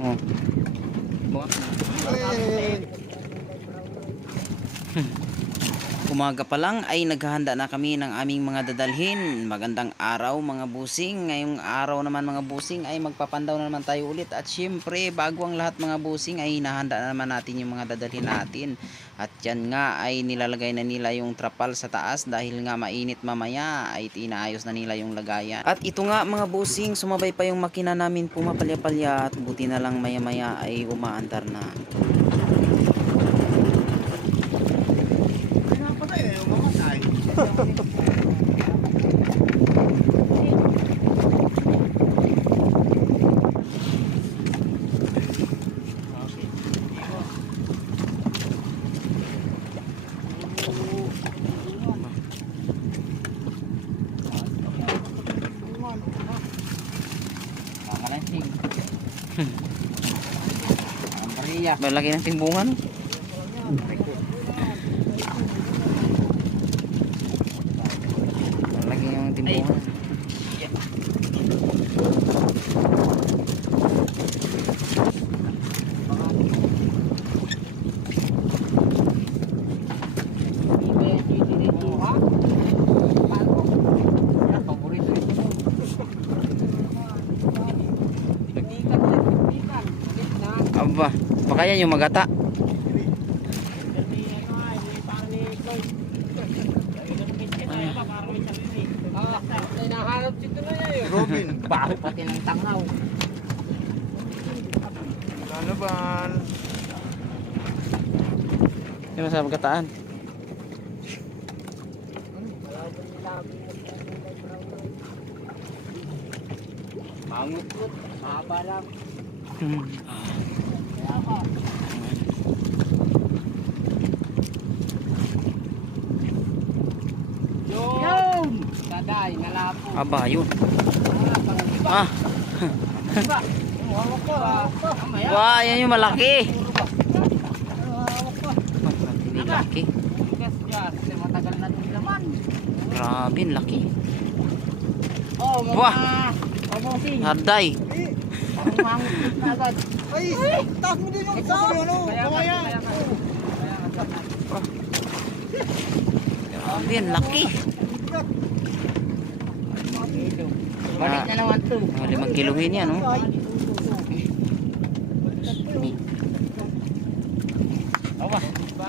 Oh. Umaga pa lang ay naghahanda na kami ng aming mga dadalhin. Magandang araw mga busing. Ngayong araw naman mga busing ay magpapandaw na naman tayo ulit. At syempre bago ang lahat mga busing ay hinahanda na naman natin yung mga dadalhin natin. At yan nga ay nilalagay na nila yung trapal sa taas dahil nga mainit mamaya ay inaayos na nila yung lagayan. At ito nga mga busing, sumabay pa yung makina namin pumapalya-palya at buti na lang maya maya ay umaandar na. Malaki ng timbungan. Malaki yung timbungan. Aba, baka yan yung magata. Robin, Bakit pati ng tangaw? lalaban. Yung sa magataan. Mangut-ut, haba lang. Yun! Daday, nalapo. Aba, yun. Ah. Wah, yan yung malaki. Hindi laki. Matagal na din naman. Grabe, laki. Oh, Wah. Mabosing. Harday. Ang mangut na agad. Ay, taas mo din yung sa ano, kaya. Grabe, yan laki. Balik na naman to. 5 kilohin yan, no?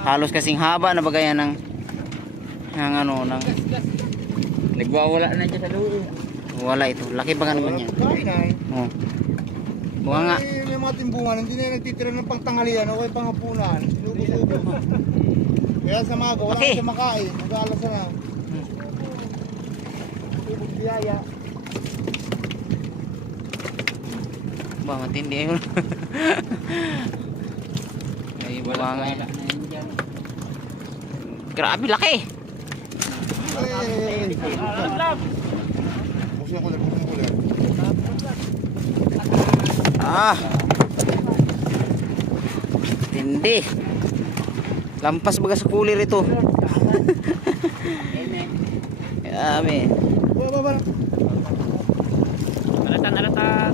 Halos kasing haba na bagayan ng ano, ng Nagwawala na dyan sa loob. wala ito. Laki ba naman yan? Oh. Buka nga. May mga timbungan, hindi na nagtitira ng pangtanghalian o kaya panghapunan. Sinubo-subo. Kaya sa maga, wala Okay. ka makain. Mag-aalas na. Tubog biyaya. Ba, matindi yun. Ay, buka nga. Wala na yun dyan. Grabe, laki. Buksan ko lang, buksan ko lang. Ah. Tindi. Lampas baga sa cooler ito. Grabe. Baba. Alatan.